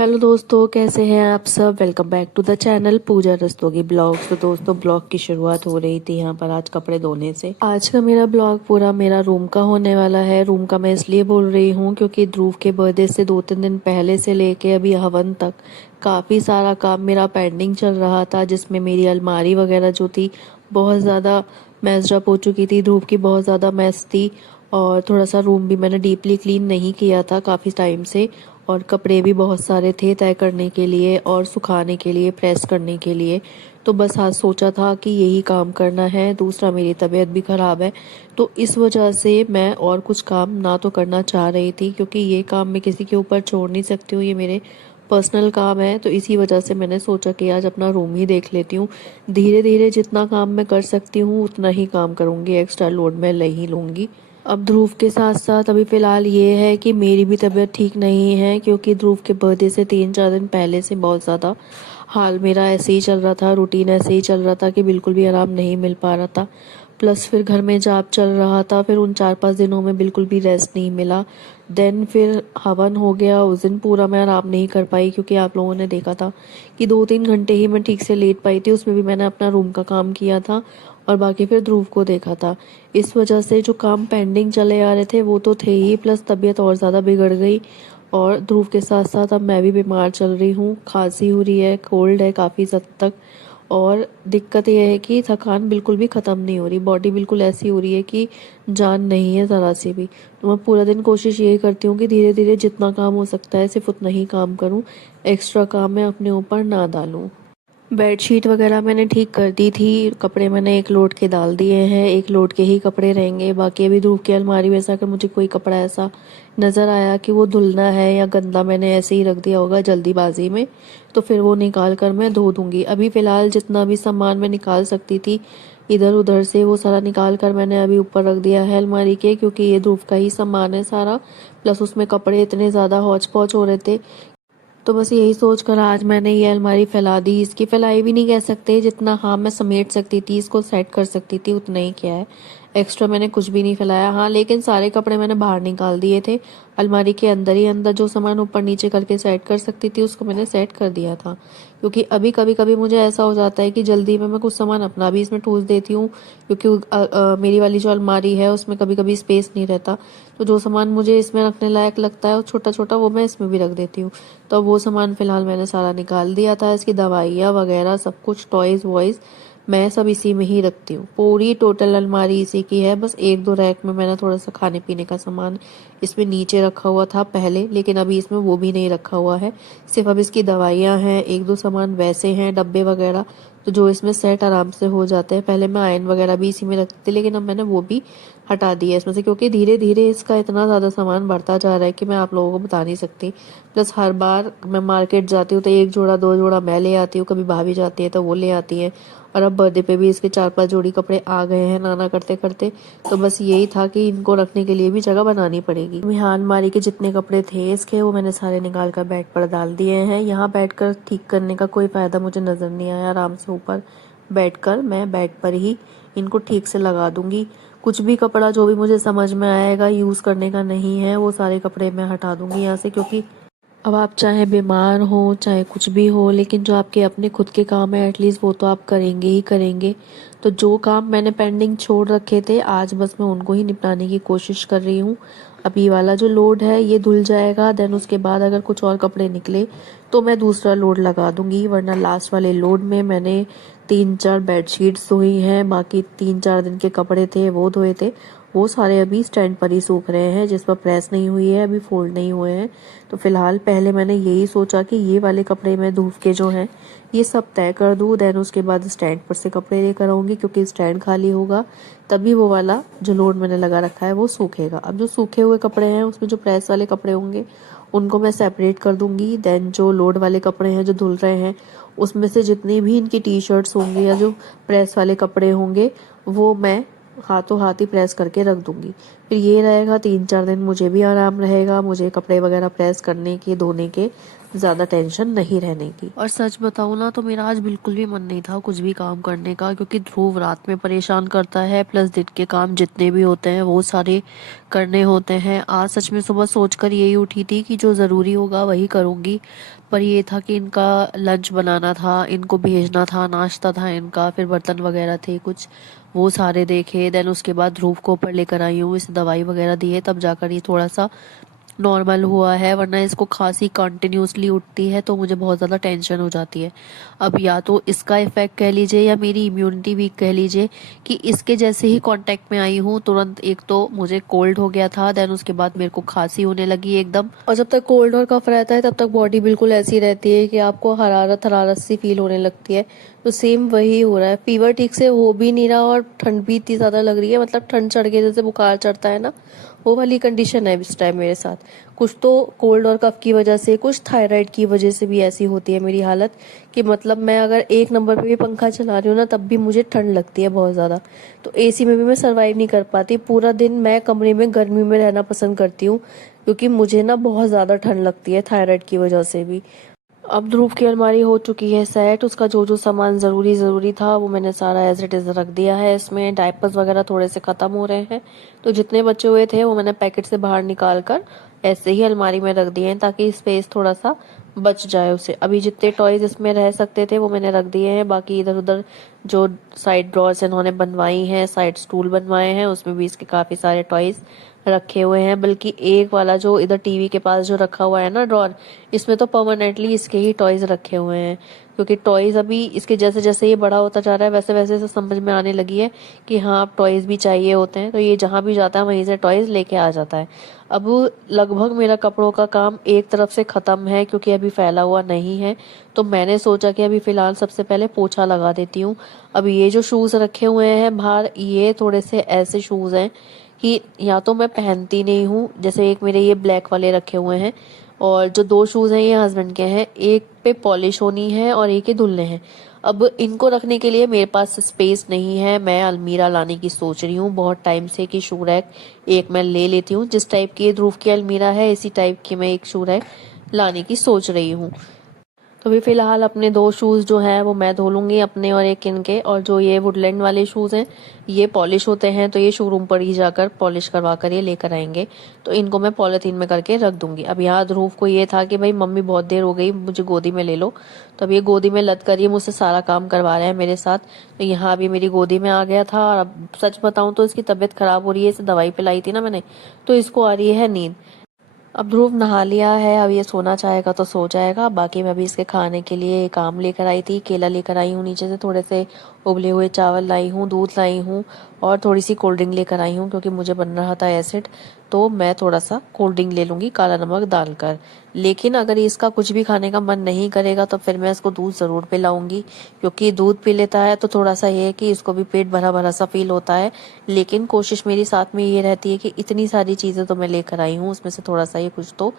Hello दोस्तों, कैसे हैं आप सब। Welcome back to the channel Pooja Rastogi blogs. तो दोस्तों, ब्लॉग की शुरुआत हो रही थी यहाँ पर आज कपड़े धोने से। आज का मेरा ब्लॉग पूरा मेरा रूम का होने वाला है। रूम का मैं इसलिए बोल रही हूँ क्योंकि ध्रुव के बर्थडे से 2-3 दिन पहले से लेके अभी हवन तक काफ़ी सारा काम मेरा पेंडिंग चल रहा था, जिसमें मेरी अलमारी वगैरह जो थी बहुत ज़्यादा मैस्ड अप हो चुकी थी। ध्रुव की बहुत ज़्यादा मैस थी और थोड़ा सा रूम भी मैंने डीपली क्लीन नहीं किया था काफ़ी टाइम से। और कपड़े भी बहुत सारे थे तय करने के लिए और सुखाने के लिए, प्रेस करने के लिए। तो बस आज सोचा था कि यही काम करना है। दूसरा, मेरी तबीयत भी ख़राब है, तो इस वजह से मैं और कुछ काम ना तो करना चाह रही थी, क्योंकि ये काम मैं किसी के ऊपर छोड़ नहीं सकती हूँ। ये मेरे पर्सनल काम है, तो इसी वजह से मैंने सोचा कि आज अपना रूम ही देख लेती हूँ। धीरे धीरे जितना काम मैं कर सकती हूँ उतना ही काम करूँगी, एक्स्ट्रा लोड मैं ले ही लूँगी। अब ध्रुव के साथ साथ अभी फ़िलहाल ये है कि मेरी भी तबीयत ठीक नहीं है, क्योंकि ध्रुव के बर्थडे से 3-4 दिन पहले से बहुत ज़्यादा हाल मेरा ऐसे ही चल रहा था, रूटीन ऐसे ही चल रहा था कि बिल्कुल भी आराम नहीं मिल पा रहा था। प्लस फिर घर में जाप चल रहा था, फिर उन 4-5 दिनों में बिल्कुल भी रेस्ट नहीं मिला। देन फिर हवन हो गया, उस दिन पूरा मैं आराम नहीं कर पाई, क्योंकि आप लोगों ने देखा था कि 2-3 घंटे ही मैं ठीक से लेट पाई थी। उसमें भी मैंने अपना रूम का काम किया था और बाकी फिर ध्रुव को देखा था। इस वजह से जो काम पेंडिंग चले आ रहे थे वो तो थे ही, प्लस तबीयत और ज़्यादा बिगड़ गई। और ध्रुव के साथ साथ अब मैं भी बीमार चल रही हूँ, खांसी हो रही है, कोल्ड है काफ़ी हद तक। और दिक्कत यह है कि थकान बिल्कुल भी ख़त्म नहीं हो रही, बॉडी बिल्कुल ऐसी हो रही है कि जान नहीं है ज़रा सी भी। तो मैं पूरा दिन कोशिश यही करती हूँ कि धीरे धीरे जितना काम हो सकता है सिर्फ उतना ही काम करूँ, एक्स्ट्रा काम मैं अपने ऊपर ना डालूँ। बेडशीट वगैरह मैंने ठीक कर दी थी, कपड़े मैंने एक लोड के डाल दिए हैं, एक लोड के ही कपड़े रहेंगे। बाकी अभी ध्रुव की अलमारी में से अगर मुझे कोई कपड़ा ऐसा नज़र आया कि वो धुलना है या गंदा मैंने ऐसे ही रख दिया होगा जल्दीबाजी में, तो फिर वो निकाल कर मैं धो दूंगी। अभी फ़िलहाल जितना भी सामान मैं निकाल सकती थी इधर उधर से, वो सारा निकाल कर मैंने अभी ऊपर रख दिया है अलमारी के, क्योंकि ये ध्रुव का ही सामान है सारा। प्लस उसमें कपड़े इतने ज़्यादा हौच पौच हो रहे थे, तो बस यही सोच कर आज मैंने ये अलमारी फैला दी। इसकी फैलाई भी नहीं कह सकते, जितना हाँ मैं समेट सकती थी, इसको सेट कर सकती थी, उतना ही किया है। एक्स्ट्रा मैंने कुछ भी नहीं फैलाया। हाँ, लेकिन सारे कपड़े मैंने बाहर निकाल दिए थे। अलमारी के अंदर ही अंदर जो सामान ऊपर नीचे करके सेट कर सकती थी उसको मैंने सेट कर दिया था, क्योंकि अभी कभी कभी मुझे ऐसा हो जाता है कि जल्दी में मैं कुछ सामान अपना भी इसमें ठूस देती हूँ, क्योंकि मेरी वाली जो अलमारी है उसमें कभी कभी स्पेस नहीं रहता। तो जो सामान मुझे इसमें रखने लायक लगता है छोटा छोटा, वो मैं इसमें भी रख देती हूँ। तो वो सामान फ़िलहाल मैंने सारा निकाल दिया था। इसकी दवाइयाँ वगैरह सब कुछ, टॉयज़ वॉयज़ मैं सब इसी में ही रखती हूँ। पूरी टोटल अलमारी इसी की है। बस 1-2 रैक में मैंने थोड़ा सा खाने पीने का सामान इसमें नीचे रखा हुआ था पहले, लेकिन अभी इसमें वो भी नहीं रखा हुआ है। सिर्फ अब इसकी दवाइयाँ हैं, 1-2 सामान वैसे हैं डब्बे वगैरह, तो जो इसमें सेट आराम से हो जाते हैं। पहले मैं आयरन वगैरह भी इसी में रखती थी, लेकिन अब मैंने वो भी हटा दिया इसमें से, क्योंकि धीरे धीरे इसका इतना ज़्यादा सामान बढ़ता जा रहा है कि मैं आप लोगों को बता नहीं सकती। प्लस हर बार मैं मार्केट जाती हूँ तो 1 जोड़ा 2 जोड़ा मैं ले आती हूँ, कभी भाभी जाती है तो वो ले आती है। और अब बर्थडे पे भी इसके 4-5 जोड़ी कपड़े आ गए हैं नाना करते करते। तो बस यही था कि इनको रखने के लिए भी जगह बनानी पड़ेगी। यहाँ अलमारी के जितने कपड़े थे इसके, वो मैंने सारे निकाल कर बेड पर डाल दिए हैं। यहाँ बैठकर ठीक करने का कोई फ़ायदा मुझे नज़र नहीं आया। आराम से ऊपर बैठकर मैं बेड पर ही इनको ठीक से लगा दूंगी। कुछ भी कपड़ा जो भी मुझे समझ में आएगा यूज़ करने का नहीं है, वो सारे कपड़े मैं हटा दूंगी यहाँ से, क्योंकि अब आप चाहे बीमार हो चाहे कुछ भी हो, लेकिन जो आपके अपने खुद के काम है एटलीस्ट वो तो आप करेंगे ही करेंगे। तो जो काम मैंने पेंडिंग छोड़ रखे थे आज बस मैं उनको ही निपटाने की कोशिश कर रही हूँ। अब ये वाला जो लोड है ये धुल जाएगा, देन उसके बाद अगर कुछ और कपड़े निकले तो मैं दूसरा लोड लगा दूंगी। वरना लास्ट वाले लोड में मैंने 3-4 बेडशीट्स धोई हैं, बाकी 3-4 दिन के कपड़े थे वो धोए थे। वो सारे अभी स्टैंड पर ही सूख रहे हैं, जिस पर प्रेस नहीं हुई है, अभी फोल्ड नहीं हुए हैं। तो फिलहाल पहले मैंने यही सोचा कि ये वाले कपड़े मैं धूप के जो हैं ये सब तय कर दूँ, देन उसके बाद स्टैंड पर से कपड़े लेकर आऊँगी, क्योंकि स्टैंड खाली होगा तभी वो वाला जो लोड मैंने लगा रखा है वो सूखेगा। अब जो सूखे हुए कपड़े हैं उसमें जो प्रेस वाले कपड़े होंगे उनको मैं सेपरेट कर दूंगी। देन जो लोड वाले कपड़े हैं जो धुल रहे हैं उसमें से जितनी भी इनकी टी शर्ट्स होंगी या जो प्रेस वाले कपड़े होंगे वो मैं हाथों हाथ ही प्रेस करके रख दूंगी। फिर ये रहेगा 3-4 दिन, मुझे भी आराम रहेगा, मुझे कपड़े वगैरह प्रेस करने के, धोने के ज़्यादा टेंशन नहीं रहने की। और सच बताऊँ ना तो मेरा आज बिल्कुल भी मन नहीं था कुछ भी काम करने का, क्योंकि ध्रुव रात में परेशान करता है, प्लस दिन के काम जितने भी होते हैं वो सारे करने होते हैं। आज सच में सुबह सोचकर यही उठी थी कि जो ज़रूरी होगा वही करूँगी, पर ये था कि इनका लंच बनाना था, इनको भेजना था, नाश्ता था इनका, फिर बर्तन वगैरह थे कुछ, वो सारे देखे। देन उसके बाद ध्रुव को ऊपर लेकर आई हूँ, इसे दवाई वगैरह दी है, तब जाकर ये थोड़ा सा नॉर्मल हुआ है, वरना इसको खांसी कंटिन्यूसली उठती है तो मुझे बहुत ज़्यादा टेंशन हो जाती है। अब या तो इसका इफ़ेक्ट कह लीजिए या मेरी इम्यूनिटी वीक कह लीजिए, कि इसके जैसे ही कांटेक्ट में आई हूँ तुरंत एक तो मुझे कोल्ड हो गया था, देन उसके बाद मेरे को खांसी होने लगी एकदम। और जब तक कोल्ड और कफ रहता है तब तक बॉडी बिल्कुल ऐसी रहती है कि आपको हरारत हरारत सी फील होने लगती है, तो सेम वही हो रहा है। फीवर ठीक से हो भी नहीं रहा और ठंड भी इतनी ज़्यादा लग रही है, मतलब ठंड चढ़ के जैसे बुखार चढ़ता है ना, वो वाली कंडीशन है इस टाइम मेरे साथ। कुछ तो कोल्ड और कफ की वजह से, कुछ थायराइड की वजह से भी ऐसी होती है मेरी हालत, कि मतलब मैं अगर 1 नंबर पे भी पंखा चला रही हूँ ना तब भी मुझे ठंड लगती है बहुत ज़्यादा। तो एसी में भी मैं सरवाइव नहीं कर पाती, पूरा दिन मैं कमरे में गर्मी में रहना पसंद करती हूँ, क्योंकि मुझे ना बहुत ज़्यादा ठंड लगती है थायराइड की वजह से भी। अब ध्रुव की अलमारी हो चुकी है सेट, उसका जो जो सामान ज़रूरी था वो मैंने सारा एज इट इज़ रख दिया है। इसमें डायपर्स वगैरह थोड़े से ख़त्म हो रहे हैं, तो जितने बचे हुए थे वो मैंने पैकेट से बाहर निकाल कर ऐसे ही अलमारी में रख दिए हैं, ताकि स्पेस थोड़ा सा बच जाए उसे। अभी जितने टॉयज इसमें रह सकते थे वो मैंने रख दिए हैं, बाकी इधर उधर जो साइड ड्रॉर्स इन्होंने बनवाई हैं, साइड स्टूल बनवाए हैं, उसमें भी इसके काफ़ी सारे टॉयज रखे हुए हैं। बल्कि एक वाला जो इधर टीवी के पास जो रखा हुआ है ना ड्रॉर, इसमें तो परमानेंटली इसके ही टॉयज रखे हुए हैं, क्योंकि टॉयज अभी इसके जैसे जैसे ये बड़ा होता जा रहा है वैसे वैसे से समझ में आने लगी है कि हाँ अब टॉयज भी चाहिए होते हैं, तो ये जहाँ भी जाता है वहीं से टॉयज लेके आ जाता है। अब लगभग मेरा कपड़ों का काम एक तरफ से ख़त्म है, क्योंकि अभी फैला हुआ नहीं है, तो मैंने सोचा कि अभी फ़िलहाल सबसे पहले पोछा लगा देती हूँ। अब ये जो शूज़ रखे हुए हैं बाहर, ये थोड़े से ऐसे शूज़ हैं कि या तो मैं पहनती नहीं हूँ, जैसे एक मेरे ये ब्लैक वाले रखे हुए हैं, और जो 2 शूज़ हैं ये हस्बैंड के हैं, एक पे पॉलिश होनी है और एक ये धुलने हैं। अब इनको रखने के लिए मेरे पास स्पेस नहीं है, मैं अलमीरा लाने की सोच रही हूँ बहुत टाइम से कि शू रैक एक मैं ले लेती हूँ। जिस टाइप की ध्रुव की अलमीरा है इसी टाइप की मैं एक शू रैक लाने की सोच रही हूँ। तो अभी फ़िलहाल अपने 2 शूज़ जो हैं वो मैं धो लूँगी, अपने और एक इनके। और जो ये वुडलैंड वाले शूज़ हैं ये पॉलिश होते हैं, तो ये शोरूम पर ही जाकर पॉलिश करवा कर ये लेकर आएंगे, तो इनको मैं पॉलीथीन में करके रख दूँगी। अब यहाँ ध्रुव को ये था कि भाई मम्मी बहुत देर हो गई, मुझे गोदी में ले लो, तो अब ये गोदी में लद कर ये मुझसे सारा काम करवा रहे हैं मेरे साथ। तो यहाँ अभी मेरी गोदी में आ गया था, और अब सच बताऊँ तो इसकी तबीयत ख़राब हो रही है, इसे दवाई पिलाई थी ना मैंने, तो इसको आ रही है नींद। अब ध्रुव नहा लिया है, अब ये सोना चाहेगा तो सो जाएगा। बाकी मैं भी इसके खाने के लिए एक आम लेकर आई थी, केला लेकर आई हूँ नीचे से, थोड़े से उबले हुए चावल लाई हूँ, दूध लाई हूँ, और थोड़ी सी कोल्ड ड्रिंक लेकर आई हूँ, क्योंकि मुझे बन रहा था एसिड, तो मैं थोड़ा सा कोल्ड ड्रिंक ले लूँगी काला नमक डालकर। लेकिन अगर इसका कुछ भी खाने का मन नहीं करेगा तो फिर मैं इसको दूध ज़रूर पिलाऊंगी, क्योंकि दूध पी लेता है तो थोड़ा सा ये है कि इसको भी पेट भरा भरा सा फील होता है। लेकिन कोशिश मेरी साथ में ये रहती है कि इतनी सारी चीज़ें तो मैं लेकर आई हूँ, उसमें से थोड़ा सा ये कुछ तो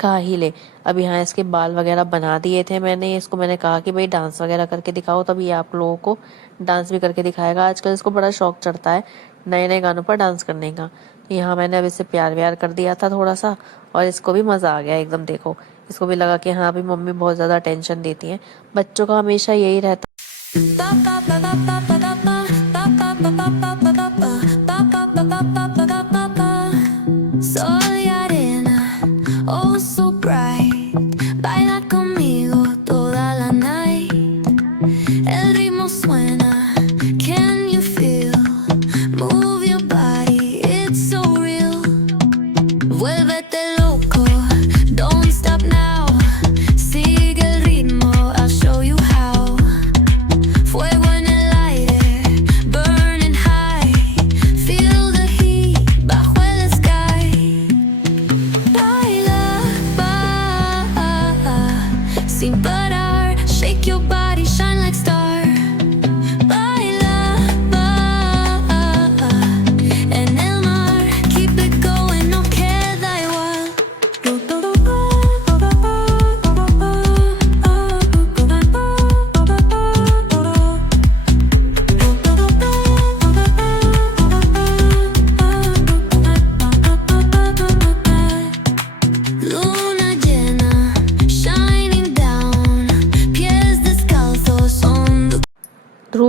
खा ही ले। अब यहाँ इसके बाल वगैरह बना दिए थे मैंने, इसको मैंने कहा कि भाई डांस वगैरह करके दिखाओ, तब ये आप लोगों को डांस भी करके दिखाएगा। आजकल इसको बड़ा शौक चढ़ता है नए नए गानों पर डांस करने का। तो यहाँ मैंने अब इससे प्यार व्यार कर दिया था थोड़ा सा, और इसको भी मज़ा आ गया एकदम। देखो इसको भी लगा कि हाँ अभी मम्मी बहुत ज़्यादा टेंशन देती हैं, बच्चों का हमेशा यही रहता। Soy arena, oh so bright. Baila conmigo toda la night. El ritmo suena, can you feel? Move your body, it's so real. Vuélvete loco, don't stop now. Sigue el ritmo, I'll show you how. Fuego en el aire, burning high. Feel the heat bajo el sky. Baila, sin parar. Shake your body, shine like star. Baila, en el mar. Keep it going, no queda igual.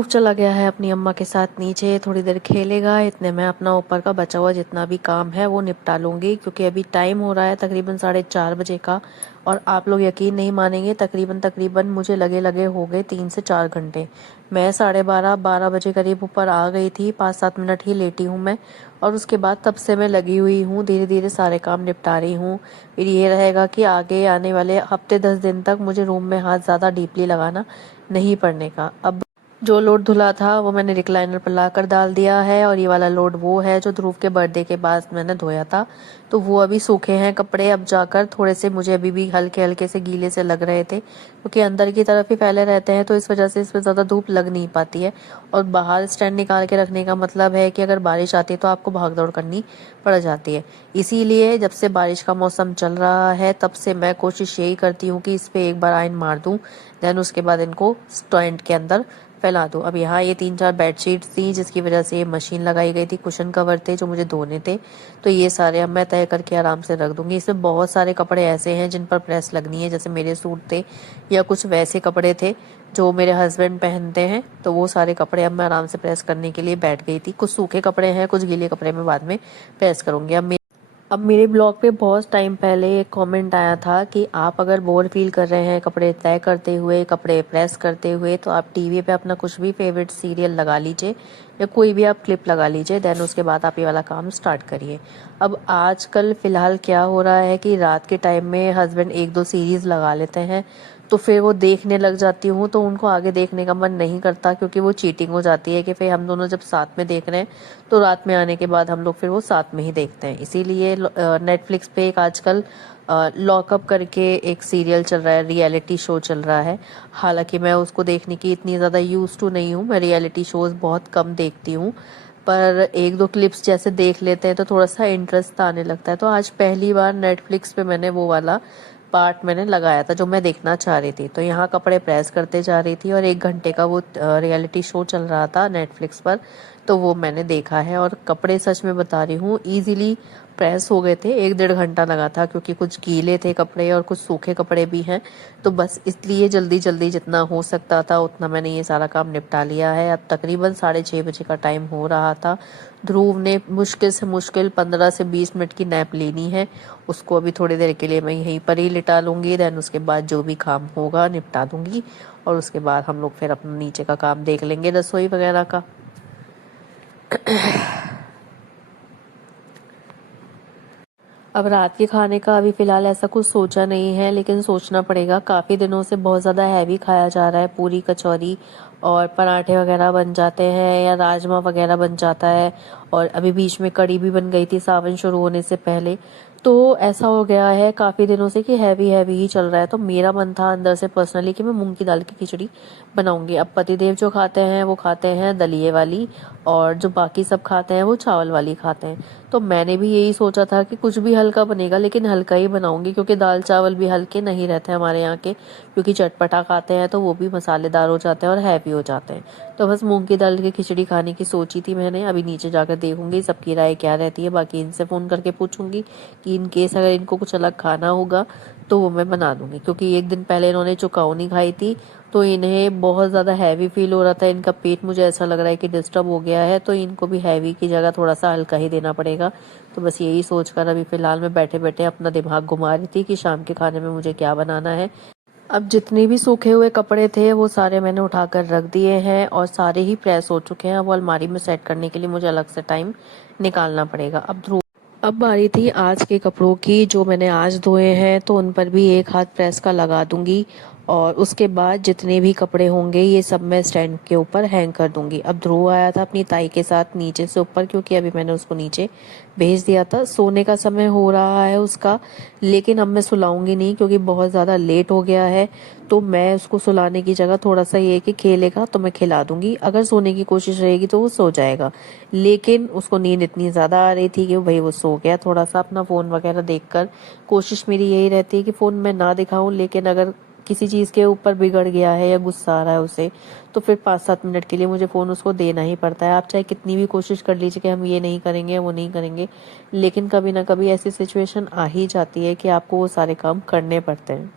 चला गया है अपनी अम्मा के साथ नीचे, थोड़ी देर खेलेगा। इतने में अपना ऊपर का बचा हुआ जितना भी काम है वो निपटा लूँगी, क्योंकि अभी टाइम हो रहा है तकरीबन 4:30 बजे का। और आप लोग यकीन नहीं मानेंगे, तकरीबन मुझे लगे हो गए 3 से 4 घंटे। मैं 12:30 बजे करीब ऊपर आ गई थी, 5-7 मिनट ही लेटी हूँ मैं। और उसके बाद तब से मैं लगी हुई हूँ, धीरे धीरे सारे काम निपटा रही हूँ। फिर ये रहेगा कि आगे आने वाले हफ्ते 10 दिन तक मुझे रूम में हाथ ज़्यादा डीपली लगाना नहीं पड़ने का। अब जो लोड धुला था वो मैंने रिक्लाइनर पर लाकर डाल दिया है, और ये वाला लोड वो है जो ध्रुव के बर्थडे के बाद मैंने धोया था। तो वो अभी सूखे हैं कपड़े, अब जाकर थोड़े से मुझे अभी भी हल्के हल्के से गीले से लग रहे थे, क्योंकि अंदर की तरफ ही फैले रहते हैं, तो इस वजह से इसमें ज़्यादा धूप लग नहीं पाती है। और बाहर स्टैंड निकाल के रखने का मतलब है कि अगर बारिश आती है तो आपको भाग दौड़ करनी पड़ जाती है। इसीलिए जब से बारिश का मौसम चल रहा है तब से मैं कोशिश यही करती हूँ कि इस पर एक बार आयन मार दूँ, देन उसके बाद इनको स्टैंड के अंदर फैला दो। अब यहाँ ये 3-4 बेडशीट थी जिसकी वजह से ये मशीन लगाई गई थी, कुशन कवर थे जो मुझे धोने थे, तो ये सारे अब मैं तय करके आराम से रख दूंगी। इसमें बहुत सारे कपड़े ऐसे हैं जिन पर प्रेस लगनी है, जैसे मेरे सूट थे या कुछ वैसे कपड़े थे जो मेरे हस्बैंड पहनते हैं, तो वो सारे कपड़े अब मैं आराम से प्रेस करने के लिए बैठ गई थी। कुछ सूखे कपड़े हैं, कुछ गीले कपड़े मैं बाद में प्रेस करूंगी। अब मेरे ब्लॉग पे बहुत टाइम पहले एक कमेंट आया था कि आप अगर बोर फील कर रहे हैं कपड़े तय करते हुए, कपड़े प्रेस करते हुए, तो आप टीवी पे अपना कुछ भी फेवरेट सीरियल लगा लीजिए या कोई भी आप क्लिप लगा लीजिए, देन उसके बाद आप ये वाला काम स्टार्ट करिए। अब आजकल फिलहाल क्या हो रहा है कि रात के टाइम में हस्बैंड 1-2 सीरीज लगा लेते हैं, तो फिर वो देखने लग जाती हूँ, तो उनको आगे देखने का मन नहीं करता, क्योंकि वो चीटिंग हो जाती है कि फिर हम दोनों जब साथ में देख रहे हैं तो रात में आने के बाद हम लोग फिर वो साथ में ही देखते हैं। इसीलिए नेटफ्लिक्स पे एक आजकल लॉकअप करके एक सीरियल चल रहा है, रियलिटी शो चल रहा है। हालांकि मैं उसको देखने की इतनी ज़्यादा यूज टू नहीं हूँ, मैं रियलिटी शोज बहुत कम देखती हूँ, पर 1-2 क्लिप्स जैसे देख लेते हैं तो थोड़ा सा इंटरेस्ट आने लगता है। तो आज पहली बार नेटफ्लिक्स पे मैंने वो वाला पार्ट मैंने लगाया था जो मैं देखना चाह रही थी। तो यहाँ कपड़े प्रेस करते जा रही थी और 1 घंटे का वो रियलिटी शो चल रहा था नेटफ्लिक्स पर, तो वो मैंने देखा है। और कपड़े सच में बता रही हूँ इजीली प्रेस हो गए थे, 1-1.5 घंटा लगा था, क्योंकि कुछ गीले थे कपड़े और कुछ सूखे कपड़े भी हैं, तो बस इसलिए जल्दी जल्दी जितना हो सकता था उतना मैंने ये सारा काम निपटा लिया है। अब तकरीबन 6:30 बजे का टाइम हो रहा था। ध्रुव ने मुश्किल से मुश्किल 15 से 20 मिनट की नैप लेनी है, उसको अभी थोड़ी देर के लिए मैं यहीं पर ही लिटा लूंगी, देन उसके बाद जो भी काम होगा निपटा दूंगी, और उसके बाद हम लोग फिर अपना नीचे का काम देख लेंगे, रसोई वगैरह का। अब रात के खाने का अभी फिलहाल ऐसा कुछ सोचा नहीं है, लेकिन सोचना पड़ेगा। काफ़ी दिनों से बहुत ज़्यादा हैवी खाया जा रहा है, पूरी कचौरी और पराठे वगैरह बन जाते हैं या राजमा वगैरह बन जाता है, और अभी बीच में कड़ी भी बन गई थी सावन शुरू होने से पहले। तो ऐसा हो गया है काफ़ी दिनों से कि हैवी हैवी ही चल रहा है। तो मेरा मन था अंदर से पर्सनली कि मैं मूंग की दाल की खिचड़ी बनाऊंगी। अब पतिदेव जो खाते हैं वो खाते हैं दलिये वाली, और जो बाकी सब खाते हैं वो चावल वाली खाते हैं। तो मैंने भी यही सोचा था कि कुछ भी हल्का बनेगा, लेकिन हल्का ही बनाऊंगी, क्योंकि दाल चावल भी हल्के नहीं रहते हमारे यहाँ के, क्योंकि चटपटा खाते हैं तो वो भी मसालेदार हो जाते हैं और हैवी हो जाते हैं। तो बस मूंग की दाल की खिचड़ी खाने की सोची थी मैंने। अभी नीचे जाकर देखूंगी सबकी राय क्या रहती है, बाकी इनसे फ़ोन करके पूछूंगी कि इन केस अगर इनको कुछ अलग खाना होगा तो वो मैं बना दूंगी, क्योंकि 1 दिन पहले इन्होंने चुकावनी खाई थी, तो इन्हें बहुत ज़्यादा हैवी फील हो रहा था। इनका पेट मुझे ऐसा लग रहा है कि डिस्टर्ब हो गया है, तो इनको भी हैवी की जगह थोड़ा सा हल्का ही देना पड़ेगा। तो बस यही सोचकर अभी फ़िलहाल मैं बैठे बैठे अपना दिमाग घुमा रही थी कि शाम के खाने में मुझे क्या बनाना है। अब जितने भी सूखे हुए कपड़े थे वो सारे मैंने उठाकर रख दिए हैं, और सारे ही प्रेस हो चुके हैं। वो अलमारी में सेट करने के लिए मुझे अलग से टाइम निकालना पड़ेगा। अब बारी थी आज के कपड़ों की, जो मैंने आज धोए हैं, तो उन पर भी एक हाथ प्रेस का लगा दूंगी, और उसके बाद जितने भी कपड़े होंगे ये सब मैं स्टैंड के ऊपर हैंग कर दूंगी। अब ध्रुव आया था अपनी ताई के साथ नीचे से ऊपर, क्योंकि अभी मैंने उसको नीचे भेज दिया था, सोने का समय हो रहा है उसका। लेकिन अब मैं सुलाऊंगी नहीं, क्योंकि बहुत ज़्यादा लेट हो गया है। तो मैं उसको सुलाने की जगह थोड़ा सा ये कि खेलेगा तो मैं खिला दूंगी, अगर सोने की कोशिश रहेगी तो वो सो जाएगा। लेकिन उसको नींद इतनी ज़्यादा आ रही थी कि भाई वो सो गया थोड़ा सा अपना फ़ोन वगैरह देखकर। कोशिश मेरी यही रहती है कि फ़ोन मैं ना दिखाऊं, लेकिन अगर किसी चीज़ के ऊपर बिगड़ गया है या गुस्सा आ रहा है उसे, तो फिर 5-7 मिनट के लिए मुझे फ़ोन उसको देना ही पड़ता है। आप चाहे कितनी भी कोशिश कर लीजिए कि हम ये नहीं करेंगे वो नहीं करेंगे, लेकिन कभी ना कभी ऐसी सिचुएशन आ ही जाती है कि आपको वो सारे काम करने पड़ते हैं।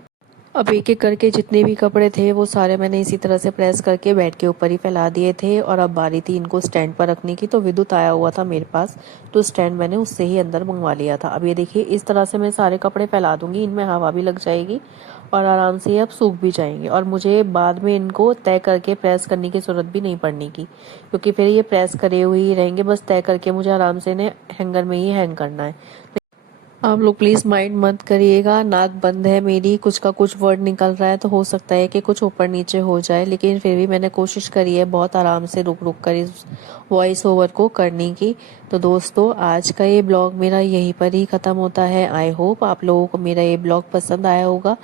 अब एक एक करके जितने भी कपड़े थे वो सारे मैंने इसी तरह से प्रेस करके बेड के ऊपर ही फैला दिए थे। और अब बारी थी इनको स्टैंड पर रखने की, तो विद्युत आया हुआ था मेरे पास, तो स्टैंड मैंने उससे ही अंदर मंगवा लिया था। अब ये देखिए इस तरह से मैं सारे कपड़े फैला दूंगी, इनमें हवा भी लग जाएगी और आराम से ये अब सूख भी जाएंगे। और मुझे बाद में इनको तय करके प्रेस करने की ज़रूरत भी नहीं पड़ने की, क्योंकि फिर ये प्रेस करे हुए ही रहेंगे। बस तय करके मुझे आराम से इन्हें हैंगर में ही हैंग करना है। आप लोग प्लीज़ माइंड मत करिएगा, नाक बंद है मेरी, कुछ का कुछ वर्ड निकल रहा है, तो हो सकता है कि कुछ ऊपर नीचे हो जाए, लेकिन फिर भी मैंने कोशिश करी है बहुत आराम से रुक रुक कर इस वॉइस ओवर को करने की। तो दोस्तों आज का ये ब्लॉग मेरा यहीं पर ही ख़त्म होता है। आई होप आप लोगों को मेरा ये ब्लॉग पसंद आया होगा।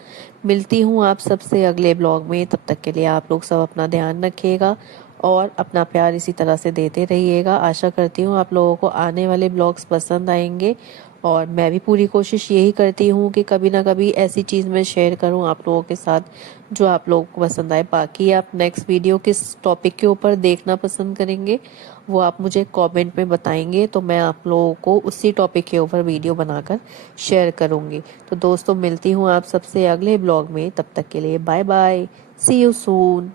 मिलती हूँ आप सबसे अगले ब्लॉग में, तब तक के लिए आप लोग सब अपना ध्यान रखिएगा और अपना प्यार इसी तरह से देते रहिएगा। आशा करती हूँ आप लोगों को आने वाले ब्लॉग्स पसंद आएंगे और मैं भी पूरी कोशिश यही करती हूँ कि कभी ना कभी ऐसी चीज़ मैं शेयर करूँ आप लोगों के साथ जो आप लोगों को पसंद आए। बाकी आप नेक्स्ट वीडियो किस टॉपिक के ऊपर देखना पसंद करेंगे वो आप मुझे कमेंट में बताएंगे, तो मैं आप लोगों को उसी टॉपिक के ऊपर वीडियो बनाकर शेयर करूँगी। तो दोस्तों मिलती हूँ आप सबसे अगले ब्लॉग में, तब तक के लिए bye bye, see you soon.